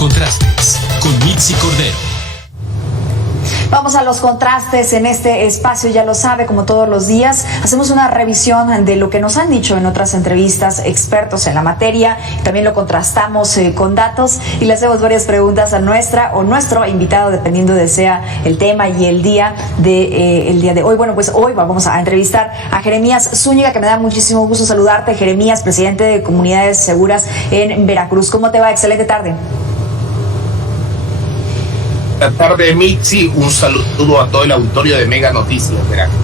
Contrastes con Mitzi Cordero. Vamos a los contrastes en este espacio, ya lo sabe, como todos los días. Hacemos una revisión de lo que nos han dicho en otras entrevistas expertos en la materia. También lo contrastamos con datos y le hacemos varias preguntas a nuestra o nuestro invitado, dependiendo de sea el tema y el día de hoy. Bueno, pues hoy vamos a entrevistar a Jeremías Zúñiga, que me da muchísimo gusto saludarte. Jeremías, presidente de Comunidades Seguras en Veracruz. ¿Cómo te va? Excelente tarde. Buenas tardes, Mitzi. Un saludo a todo el auditorio de Mega Noticias Veracruz.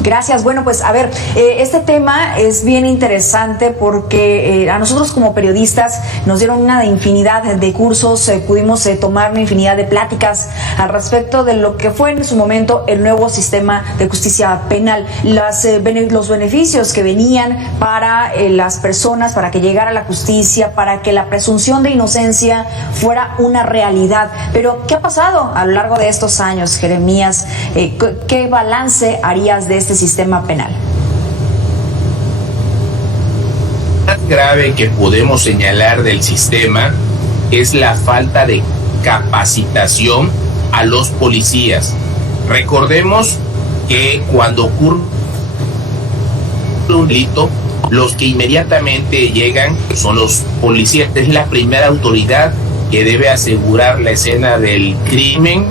Gracias. Bueno, pues a ver, este tema es bien interesante porque a nosotros como periodistas nos dieron una infinidad de cursos, pudimos tomar una infinidad de pláticas al respecto de lo que fue en su momento el nuevo sistema de justicia penal, los beneficios que venían para las personas, para que llegara la justicia, para que la presunción de inocencia fuera una realidad. Pero, ¿qué ha pasado a lo largo de estos años, Jeremías? ¿Qué balance harías de este sistema penal? Lo más grave que podemos señalar del sistema es la falta de capacitación a los policías. Recordemos que cuando ocurre un delito, los que inmediatamente llegan son los policías. Es la primera autoridad que debe asegurar la escena del crimen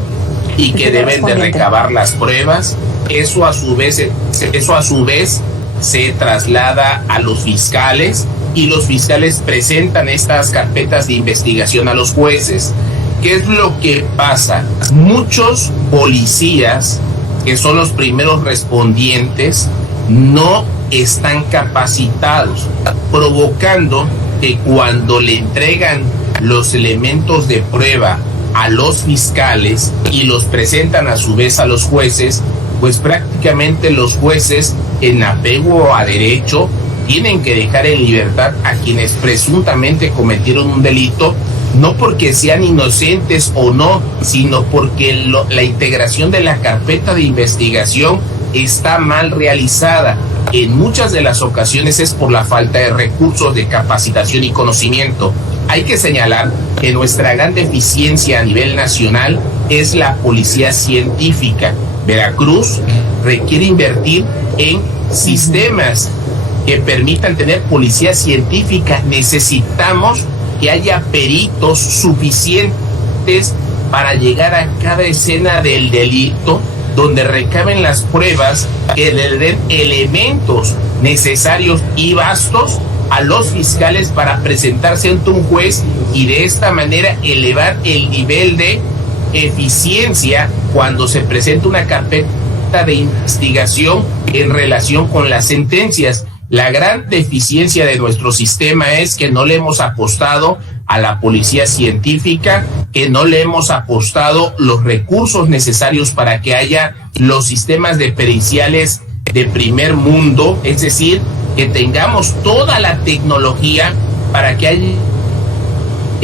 y que deben de recabar las pruebas. Eso a su vez se traslada a los fiscales y los fiscales presentan estas carpetas de investigación a los jueces. ¿Qué es lo que pasa? Muchos policías, que son los primeros respondientes, no están capacitados, provocando que cuando le entregan los elementos de prueba a los fiscales y los presentan a su vez a los jueces, pues prácticamente los jueces, en apego a derecho, tienen que dejar en libertad a quienes presuntamente cometieron un delito, no porque sean inocentes o no, sino porque la integración de la carpeta de investigación está mal realizada. En muchas de las ocasiones es por la falta de recursos, de capacitación y conocimiento. Hay que señalar que nuestra gran deficiencia a nivel nacional es la policía científica. Veracruz requiere invertir en sistemas que permitan tener policía científica. Necesitamos que haya peritos suficientes para llegar a cada escena del delito, donde recaben las pruebas, que le den elementos necesarios y vastos a los fiscales para presentarse ante un juez y de esta manera elevar el nivel de eficiencia cuando se presenta una carpeta de investigación en relación con las sentencias. La gran deficiencia de nuestro sistema es que no le hemos apostado a la policía científica, que no le hemos apostado los recursos necesarios para que haya los sistemas de periciales de primer mundo, es decir, que tengamos toda la tecnología para que haya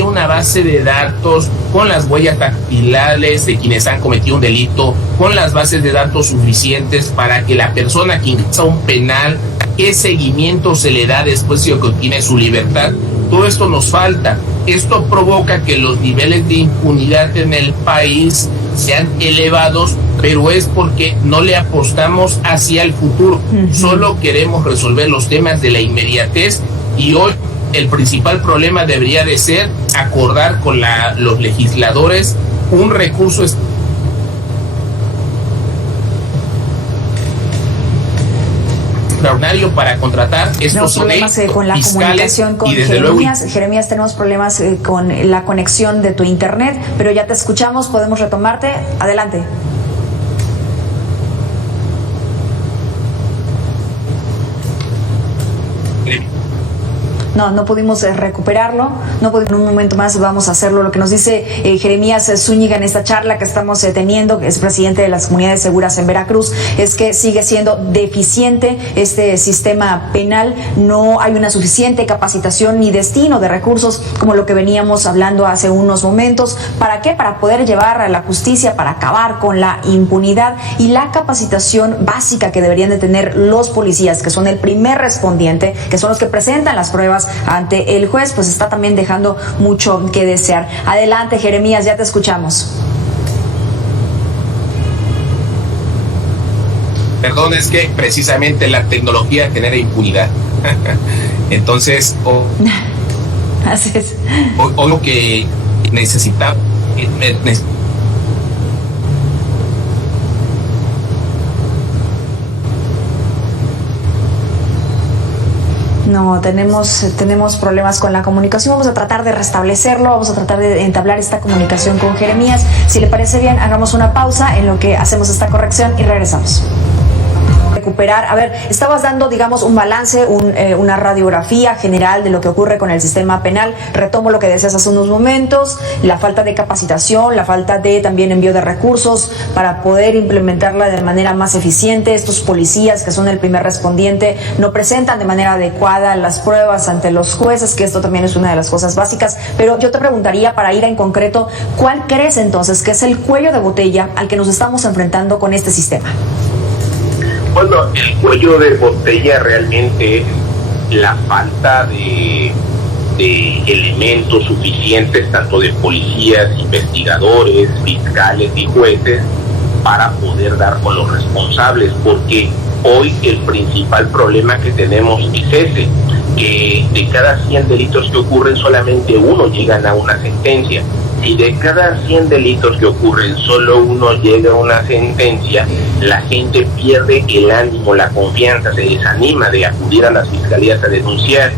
una base de datos con las huellas dactilares de quienes han cometido un delito, con las bases de datos suficientes para que la persona que ingresa un penal, qué seguimiento se le da después de que obtiene su libertad. Todo esto nos falta. Esto provoca que los niveles de impunidad en el país sean elevados, pero es porque no le apostamos hacia el futuro. Solo queremos resolver los temas de la inmediatez y hoy el principal problema debería de ser acordar con los legisladores un recurso extraordinario para contratar estos problemas con la comunicación con Jeremías. Jeremías, tenemos problemas con la conexión de tu internet, pero ya te escuchamos, podemos retomarte. Adelante. No pudimos recuperarlo. En un momento más vamos a hacerlo. Lo que nos dice Jeremías Zúñiga en esta charla que estamos teniendo, que es presidente de las Comunidades Seguras en Veracruz, es que sigue siendo deficiente este sistema penal. No hay una suficiente capacitación ni destino de recursos, como lo que veníamos hablando hace unos momentos. ¿Para qué? Para poder llevar a la justicia, para acabar con la impunidad y la capacitación básica que deberían de tener los policías, que son el primer respondiente, que son los que presentan las pruebas pruebas ante el juez, pues está también dejando mucho que desear. Adelante, Jeremías, ya te escuchamos. Perdón, es que precisamente la tecnología genera impunidad. Entonces, Así es. Hoy lo que necesitamos No, tenemos problemas con la comunicación. Vamos a tratar de restablecerlo, vamos a tratar de entablar esta comunicación con Jeremías. Si le parece bien, hagamos una pausa en lo que hacemos esta corrección y regresamos. Recuperar, a ver, estabas dando, digamos, un balance, una radiografía general de lo que ocurre con el sistema penal. Retomo lo que decías hace unos momentos, la falta de capacitación, la falta de también envío de recursos para poder implementarla de manera más eficiente. Estos policías que son el primer respondiente no presentan de manera adecuada las pruebas ante los jueces, que esto también es una de las cosas básicas. Pero yo te preguntaría, para ir en concreto, ¿cuál crees entonces que es el cuello de botella al que nos estamos enfrentando con este sistema? Bueno, el cuello de botella realmente es la falta de elementos suficientes, tanto de policías, investigadores, fiscales y jueces, para poder dar con los responsables, porque hoy el principal problema que tenemos es ese, que de cada 100 delitos que ocurren solamente uno llegan a una sentencia. Si de cada 100 delitos que ocurren solo uno llega a una sentencia, la gente pierde el ánimo, la confianza, se desanima de acudir a las fiscalías a denunciar.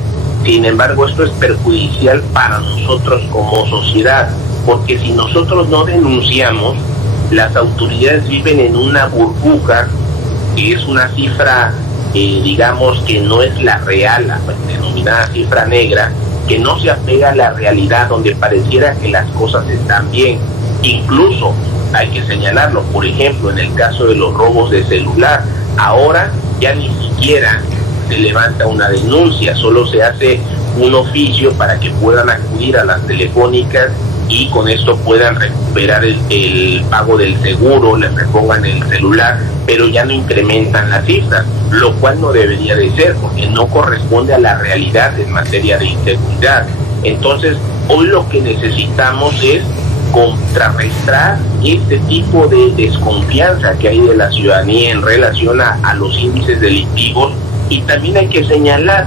Sin embargo, esto es perjudicial para nosotros como sociedad, porque si nosotros no denunciamos, las autoridades viven en una burbuja, que es una cifra, digamos, que no es la real, la denominada cifra negra, que no se apega a la realidad, donde pareciera que las cosas están bien. Incluso hay que señalarlo, por ejemplo, en el caso de los robos de celular, ahora ya ni siquiera se levanta una denuncia, solo se hace un oficio para que puedan acudir a las telefónicas y con esto puedan recuperar el pago del seguro, les repongan el celular, pero ya no incrementan las cifras, lo cual no debería de ser, porque no corresponde a la realidad en materia de inseguridad. Entonces, hoy lo que necesitamos es contrarrestar este tipo de desconfianza que hay de la ciudadanía en relación a los índices delictivos, y también hay que señalar,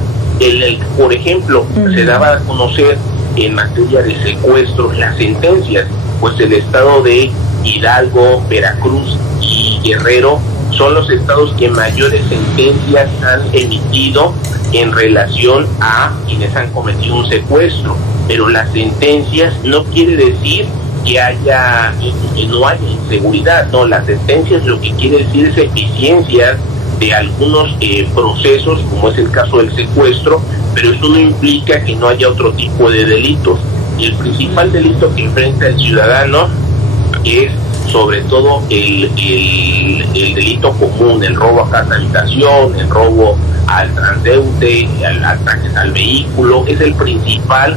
por ejemplo, se daba a conocer en materia de secuestros las sentencias, pues el estado de Hidalgo, Veracruz y Guerrero son los estados que mayores sentencias han emitido en relación a quienes han cometido un secuestro. Pero las sentencias no quiere decir que no haya inseguridad, no, las sentencias lo que quiere decir es eficiencia de algunos procesos, como es el caso del secuestro, pero eso no implica que no haya otro tipo de delitos. Y el principal delito que enfrenta el ciudadano es sobre todo el delito común, el robo a casa habitación, el robo al transeúnte, al vehículo, es el principal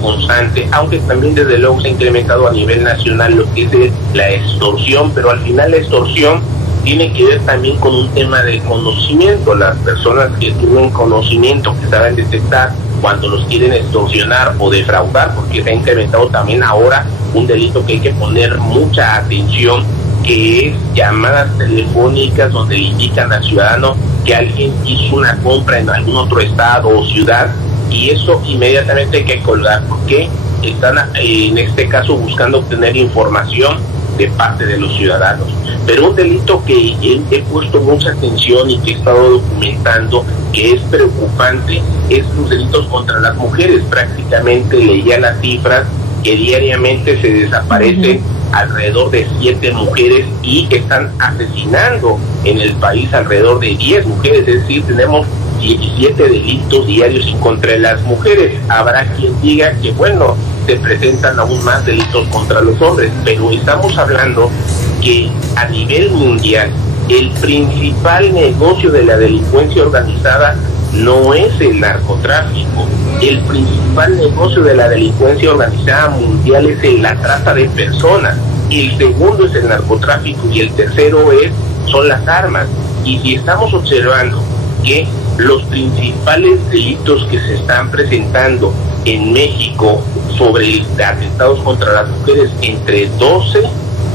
constante, aunque también desde luego se ha incrementado a nivel nacional lo que es la extorsión, pero al final la extorsión tiene que ver también con un tema de conocimiento. Las personas que tienen conocimiento, que saben detectar cuando los quieren extorsionar o defraudar, porque se ha incrementado también ahora un delito que hay que poner mucha atención, que es llamadas telefónicas donde le indican al ciudadano que alguien hizo una compra en algún otro estado o ciudad, y eso inmediatamente hay que colgar, porque están en este caso buscando obtener información de parte de los ciudadanos. Pero un delito que he puesto mucha atención y que he estado documentando, que es preocupante, es los delitos contra las mujeres. Prácticamente leía las cifras que diariamente se desaparecen alrededor de 7 mujeres y están asesinando en el país alrededor de 10 mujeres, es decir, tenemos 17 delitos diarios en contra de las mujeres. Habrá quien diga que, bueno, se presentan aún más delitos contra los hombres, pero estamos hablando que a nivel mundial el principal negocio de la delincuencia organizada no es el narcotráfico. El principal negocio de la delincuencia organizada mundial es la trata de personas. El segundo es el narcotráfico y el tercero son las armas. Y si estamos observando que los principales delitos que se están presentando en México sobre atentados contra las mujeres entre 12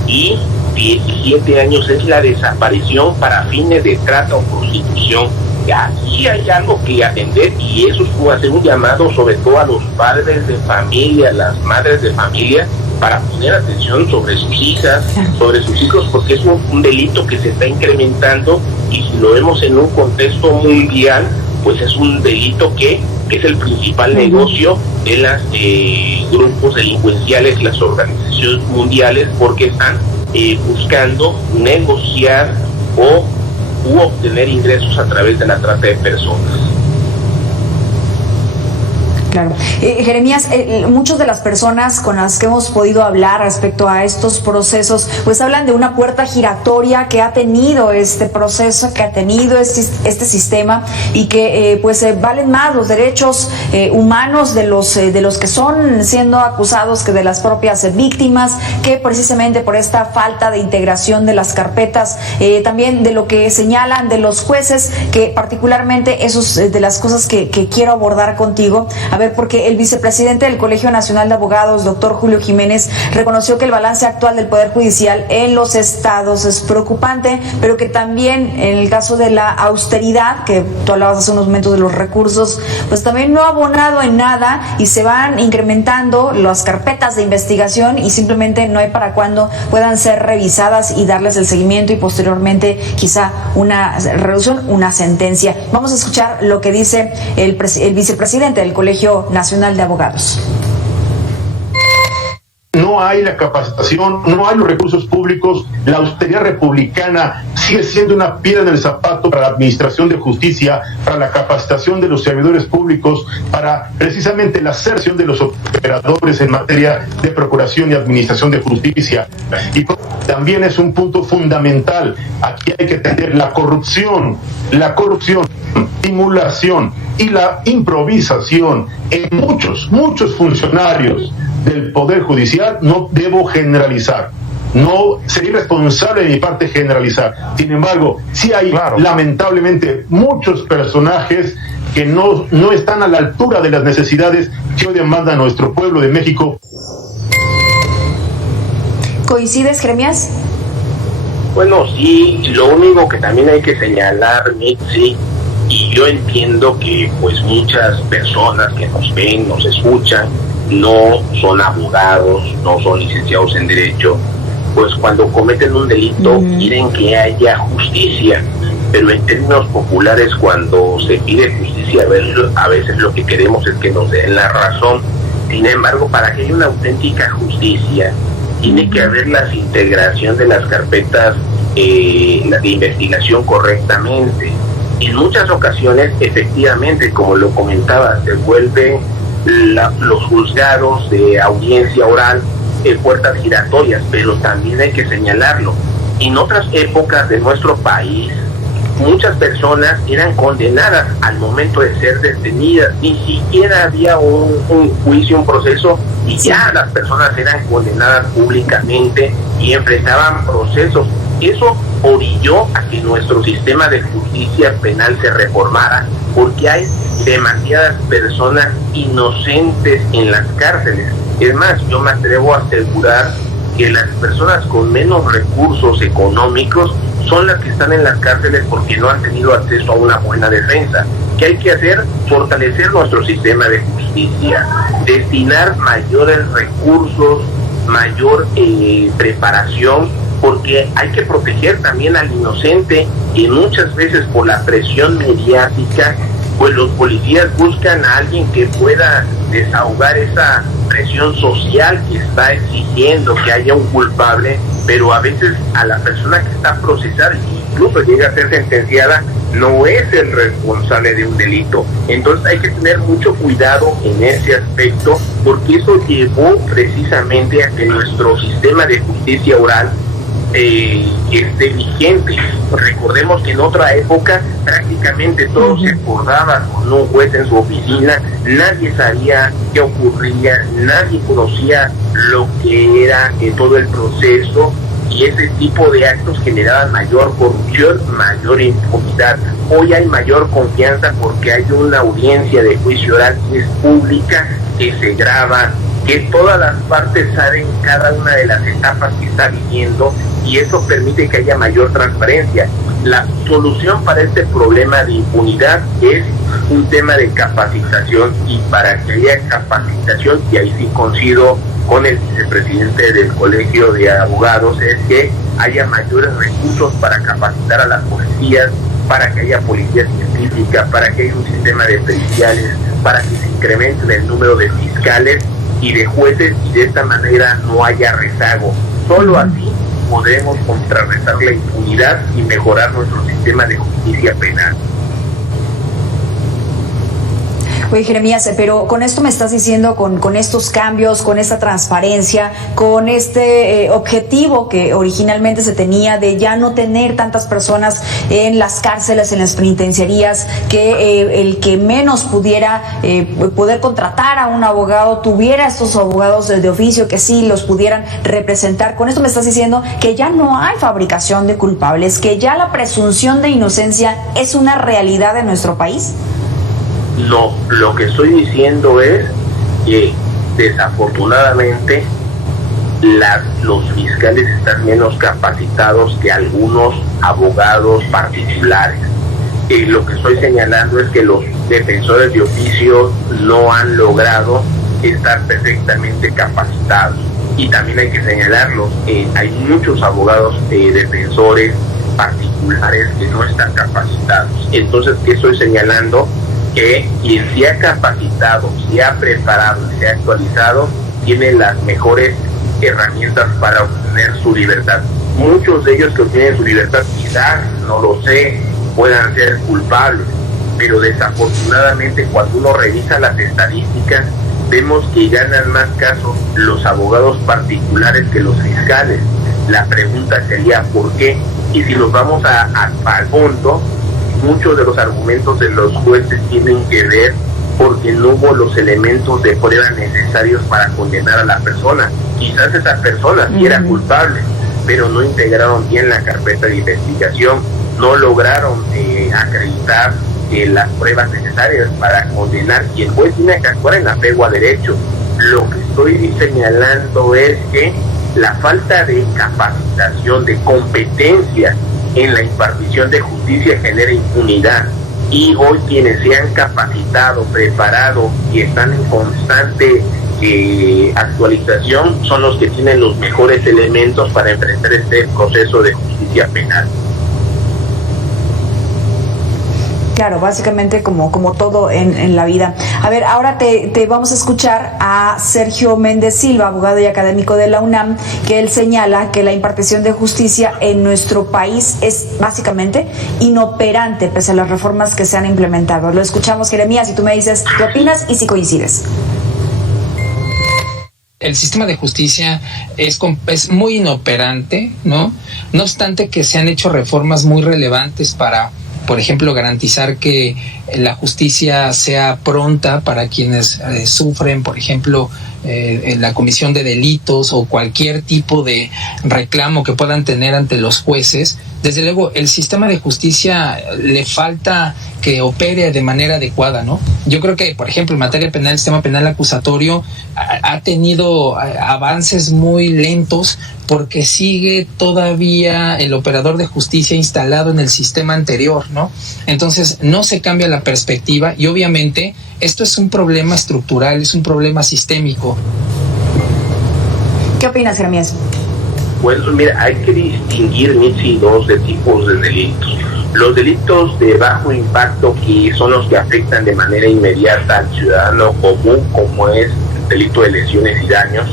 y 17 años es la desaparición para fines de trata o prostitución. Aquí hay algo que atender, y eso es hacer un llamado sobre todo a los padres de familia, las madres de familia, para poner atención sobre sus hijas, sobre sus hijos, porque es un delito que se está incrementando, y si lo vemos en un contexto mundial, pues es un delito que es el principal negocio de los grupos delincuenciales, las organizaciones mundiales, porque están buscando negociar u obtener ingresos a través de la trata de personas. Claro. Jeremías, muchas de las personas con las que hemos podido hablar respecto a estos procesos, pues hablan de una puerta giratoria que ha tenido este proceso, que ha tenido este sistema, y que pues valen más los derechos humanos de los que son siendo acusados que de las propias víctimas, que precisamente por esta falta de integración de las carpetas, también de lo que señalan de los jueces, que particularmente eso es de las cosas que quiero abordar contigo. A ver, porque el vicepresidente del Colegio Nacional de Abogados, doctor Julio Jiménez, reconoció que el balance actual del Poder Judicial en los estados es preocupante, pero que también en el caso de la austeridad, que tú hablabas hace unos momentos de los recursos, pues también no ha abonado en nada, y se van incrementando las carpetas de investigación y simplemente no hay para cuándo puedan ser revisadas y darles el seguimiento y posteriormente quizá una reducción, una sentencia. Vamos a escuchar lo que dice el vicepresidente del Colegio Nacional de Abogados. No hay la capacitación, no hay los recursos públicos, la austeridad republicana sigue siendo una piedra en el zapato para la administración de justicia, para la capacitación de los servidores públicos, para precisamente la aserción de los operadores en materia de procuración y administración de justicia. Y también es un punto fundamental, aquí hay que tener la corrupción, simulación y la improvisación en muchos funcionarios del Poder Judicial. No debo generalizar, no sería irresponsable de mi parte generalizar. Sin embargo, sí hay lamentablemente muchos personajes que no están a la altura de las necesidades que hoy demanda nuestro pueblo de México. ¿Coincides, Jeremías? Bueno, sí, lo único que también hay que señalar, Mitzi, y yo entiendo que pues muchas personas que nos ven, nos escuchan, no son abogados, no son licenciados en Derecho, pues cuando cometen un delito quieren que haya justicia, pero en términos populares, cuando se pide justicia, a veces lo que queremos es que nos den la razón. Sin embargo, para que haya una auténtica justicia, tiene que haber la integración de las carpetas de investigación correctamente. En muchas ocasiones, efectivamente, como lo comentaba, se vuelven los juzgados de audiencia oral puertas giratorias, pero también hay que señalarlo. En otras épocas de nuestro país, muchas personas eran condenadas al momento de ser detenidas, ni siquiera había un juicio, un proceso, y ya las personas eran condenadas públicamente y enfrentaban procesos. Eso orilló a que nuestro sistema de justicia penal se reformara, porque hay demasiadas personas inocentes en las cárceles. Es más, yo me atrevo a asegurar que las personas con menos recursos económicos son las que están en las cárceles porque no han tenido acceso a una buena defensa. ¿Qué hay que hacer? Fortalecer nuestro sistema de justicia, destinar mayores recursos, mayor preparación, porque hay que proteger también al inocente, y muchas veces por la presión mediática, pues los policías buscan a alguien que pueda desahogar esa presión social que está exigiendo que haya un culpable, pero a veces a la persona que está procesada, incluso llega a ser sentenciada, no es el responsable de un delito. Entonces hay que tener mucho cuidado en ese aspecto, porque eso llevó precisamente a que nuestro sistema de justicia oral esté vigente. Recordemos que en otra época prácticamente todo se acordaba con un juez en su oficina, nadie sabía qué ocurría, nadie conocía lo que era todo el proceso, y ese tipo de actos generaban mayor corrupción, mayor impunidad. Hoy hay mayor confianza porque hay una audiencia de juicio oral que es pública, que se graba, que todas las partes saben cada una de las etapas que está viviendo, y eso permite que haya mayor transparencia. La solución para este problema de impunidad es un tema de capacitación, y para que haya capacitación, y ahí sí coincido con el vicepresidente del Colegio de Abogados, es que haya mayores recursos para capacitar a las policías, para que haya policía científica, para que haya un sistema de periciales, para que se incremente el número de fiscales y de jueces, y de esta manera no haya rezago. Solo así podremos contrarrestar la impunidad y mejorar nuestro sistema de justicia penal. Oye, Jeremías, pero con esto me estás diciendo, con estos cambios, con esta transparencia, con este objetivo que originalmente se tenía de ya no tener tantas personas en las cárceles, en las penitenciarías, que el que menos pudiera poder contratar a un abogado tuviera estos abogados de oficio que sí los pudieran representar. Con esto me estás diciendo que ya no hay fabricación de culpables, que ya la presunción de inocencia es una realidad en nuestro país. No, lo que estoy diciendo es que desafortunadamente los fiscales están menos capacitados que algunos abogados particulares. Lo que estoy señalando es que los defensores de oficio no han logrado estar perfectamente capacitados. Y también hay que señalarlo, hay muchos abogados defensores particulares que no están capacitados. Entonces, ¿qué estoy señalando? Que quien se ha capacitado, se ha preparado, se ha actualizado, tiene las mejores herramientas para obtener su libertad. Muchos de ellos que obtienen su libertad, quizás, no lo sé, puedan ser culpables, pero desafortunadamente cuando uno revisa las estadísticas, vemos que ganan más casos los abogados particulares que los fiscales. La pregunta sería ¿por qué? Y si nos vamos al fondo, muchos de los argumentos de los jueces tienen que ver porque no hubo los elementos de prueba necesarios para condenar a la persona. Quizás esa persona sí era culpable, pero no integraron bien la carpeta de investigación, no lograron acreditar las pruebas necesarias para condenar, y el juez tiene que actuar en apego a derecho. Lo que estoy señalando es que la falta de capacitación, de competencia en la impartición de justicia genera impunidad, y hoy quienes se han capacitado, preparado y están en constante actualización son los que tienen los mejores elementos para enfrentar este proceso de justicia penal. Claro, básicamente como todo en la vida. A ver, ahora te vamos a escuchar a Sergio Méndez Silva, abogado y académico de la UNAM, que él señala que la impartición de justicia en nuestro país es básicamente inoperante pese a las reformas que se han implementado. Lo escuchamos, Jeremías, y tú me dices qué opinas y si coincides. El sistema de justicia es muy inoperante, ¿no? No obstante que se han hecho reformas muy relevantes para, por ejemplo, garantizar que la justicia sea pronta para quienes sufren, por ejemplo, la comisión de delitos o cualquier tipo de reclamo que puedan tener ante los jueces. Desde luego, el sistema de justicia le falta que opere de manera adecuada, ¿no? Yo creo que, por ejemplo, en materia penal, el sistema penal acusatorio ha tenido avances muy lentos porque sigue todavía el operador de justicia instalado en el sistema anterior, ¿no? Entonces, no se cambia la perspectiva y obviamente esto es un problema estructural, es un problema sistémico. ¿Qué opinas, Jeremías? Pues mira, hay que distinguir, Mitzi, dos tipos de delitos. Los delitos de bajo impacto, que son los que afectan de manera inmediata al ciudadano común, como es el delito de lesiones y daños,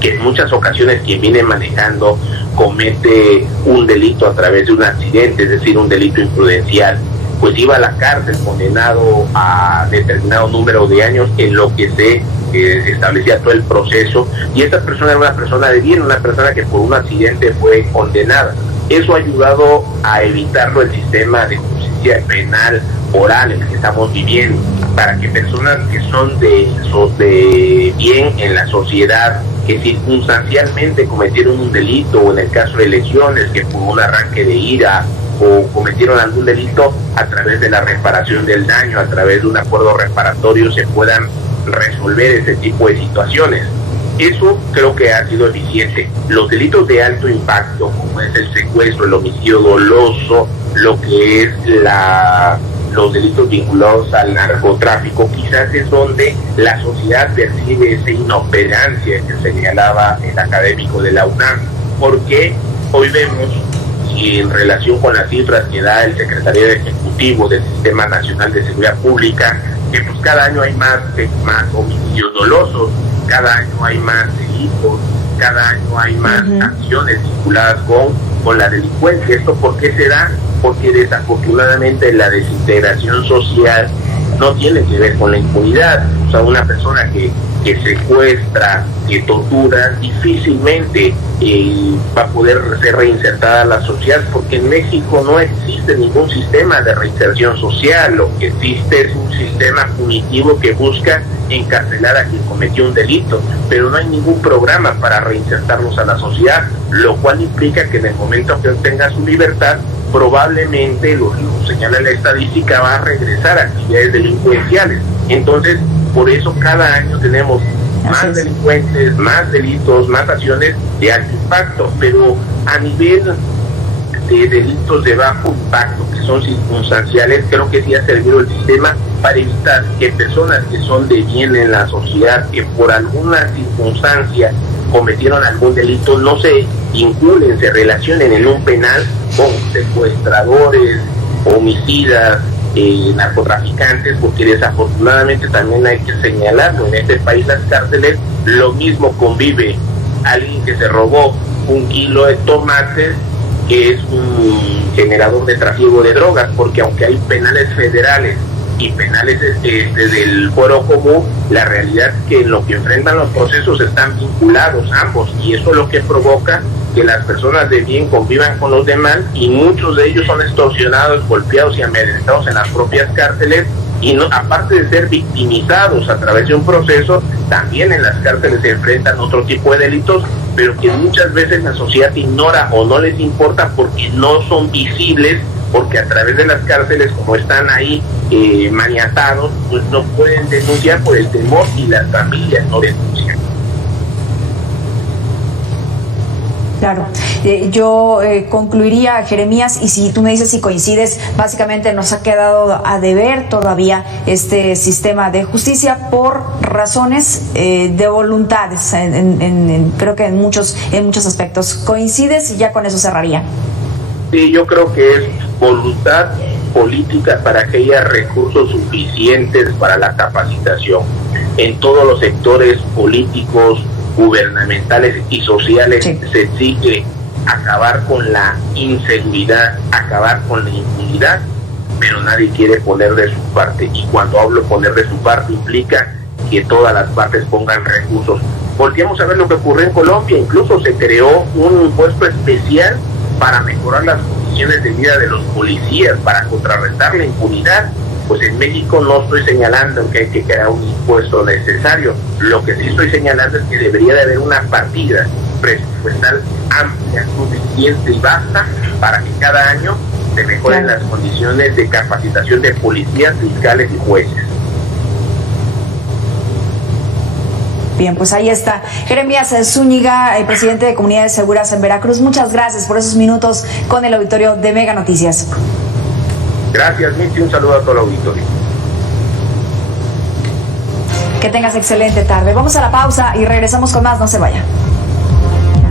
que en muchas ocasiones quien viene manejando comete un delito a través de un accidente, es decir, un delito imprudencial, pues iba a la cárcel condenado a determinado número de años en lo que se establecía todo el proceso, y esta persona era una persona de bien, una persona que por un accidente fue condenada. Eso ha ayudado a evitarlo el sistema de justicia penal temporal en el que estamos viviendo, para que personas que son de bien en la sociedad, que circunstancialmente cometieron un delito, o en el caso de lesiones, que por un arranque de ira o cometieron algún delito, a través de la reparación del daño, a través de un acuerdo reparatorio, se puedan resolver ese tipo de situaciones. Eso creo que ha sido eficiente. Los delitos de alto impacto, como es el secuestro, el homicidio doloso, lo que es los delitos vinculados al narcotráfico, quizás es donde la sociedad percibe esa inoperancia que señalaba el académico de la UNAM, porque hoy vemos, y en relación con las cifras que da el Secretariado Ejecutivo del Sistema Nacional de Seguridad Pública, que pues cada año hay más homicidios dolosos, cada año hay más delitos, cada año hay más acciones vinculadas con la delincuencia. ¿Esto por qué se da? Porque desafortunadamente la desintegración social no tiene que ver con la impunidad. O sea, una persona que secuestra, que tortura, difícilmente va a poder ser reinsertada a la sociedad, porque en México no existe ningún sistema de reinserción social. Lo que existe es un sistema punitivo que busca encarcelar a quien cometió un delito, pero no hay ningún programa para reinsertarlos a la sociedad, lo cual implica que en el momento que obtenga su libertad, probablemente, lo señala la estadística, va a regresar a actividades delincuenciales. Entonces, por eso cada año tenemos más delincuentes, más delitos, más acciones de alto impacto, pero a nivel de delitos de bajo impacto, que son circunstanciales, creo que sí ha servido el sistema para evitar que personas que son de bien en la sociedad, que por alguna circunstancia cometieron algún delito, no se vinculen, se relacionen en un penal con secuestradores, homicidas, narcotraficantes, porque desafortunadamente también hay que señalarlo, en este país las cárceles lo mismo convive alguien que se robó 1 kilo de tomates, que es un generador de tráfico de drogas, porque aunque hay penales federales y penales del fuero común, la realidad es que en lo que enfrentan los procesos están vinculados ambos, y eso es lo que provoca que las personas de bien convivan con los demás, y muchos de ellos son extorsionados, golpeados y amedrentados en las propias cárceles, y no, aparte de ser victimizados a través de un proceso, también en las cárceles se enfrentan otro tipo de delitos, pero que muchas veces la sociedad ignora o no les importa porque no son visibles, porque a través de las cárceles, como están ahí maniatados, pues no pueden denunciar por el temor, y las familias no denuncian. Claro, yo concluiría, Jeremías, y si tú me dices si coincides, básicamente nos ha quedado a deber todavía este sistema de justicia por razones de voluntades, creo que en muchos aspectos. ¿Coincides? Y ya con eso cerraría. Sí, yo creo que es voluntad política para que haya recursos suficientes para la capacitación en todos los sectores políticos, gubernamentales y sociales. Sí. Se exige acabar con la inseguridad, acabar con la impunidad, pero nadie quiere poner de su parte, y cuando hablo poner de su parte implica que todas las partes pongan recursos. Volteamos a ver lo que ocurrió en Colombia, incluso se creó un impuesto especial para mejorar las condiciones de vida de los policías, para contrarrestar la impunidad. Pues en México no estoy señalando que hay que crear un impuesto necesario. Lo que sí estoy señalando es que debería de haber una partida presupuestal amplia, suficiente y basta para que cada año se mejoren las condiciones de capacitación de policías, fiscales y jueces. Bien, pues ahí está. Jeremías Zúñiga, el presidente de Comunidades Seguras en Veracruz. Muchas gracias por esos minutos con el auditorio de Mega Noticias. Gracias, Mitzi. Un saludo a todo el auditorio. Que tengas excelente tarde. Vamos a la pausa y regresamos con más. No se vayan.